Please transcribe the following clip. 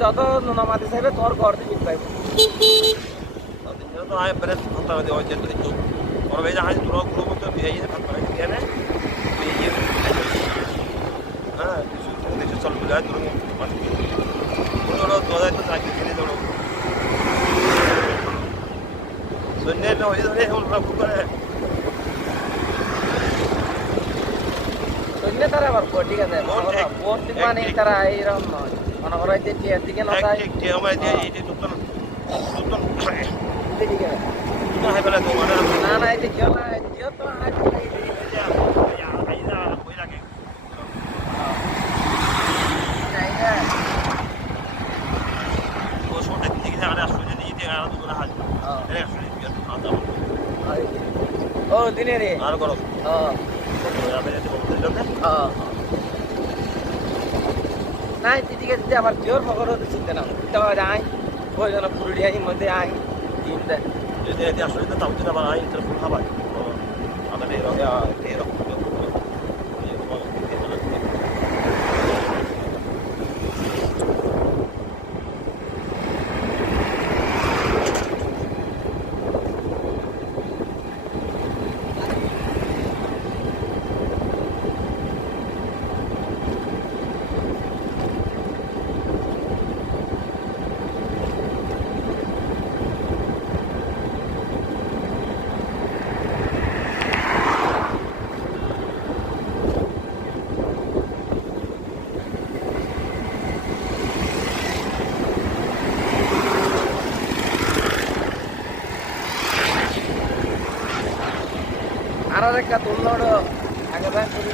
যত নমাতে চাইবে তোর ঘর থেকে পাইব তো আয় বেরে কথা দে ওই যে তো ওর ভাই জাহাজ তোর গ্রুপ তো বিয়ে যে কথা করে কেন বিয়ে হ্যাঁ কিছু চল বিলা তোর তোর দোয়া তো চাকরি কিনে দাও সুন্নে না ওই ধরে ওর বাবু করে শুনলে তারা আবার ঠিক আছে ভর্তি মানে তারা এইরকম নয় মনে করো যে টিয়ার দিকে না যায় ঠিক ঠিক আমার যে এই নতুন নতুন ঠিক আছে না হয় বলে তো মানে না না এই যে জিও তো আজ ও দিনে রে আর করো নাই দিদিকে দিদি আবার জিওর খবর হতে চিন্তা না তো আই ওই জন্য পুরুলিয়ার মধ্যে আই চিন্তা যদি আসলে তো তাও আবার আই ইন্টারভিউ খাবার আমাদের এরকম আর একটা তুললো আগে